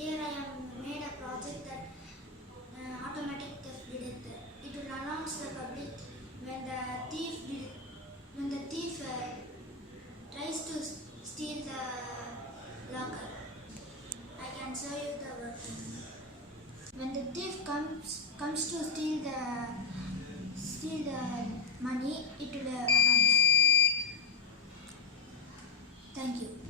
Here I have made a project that automatic theft detector. It will announce the public when the thief tries to steal the locker. I can show you the working. When the thief comes to steal the money, it will announce. Thank you.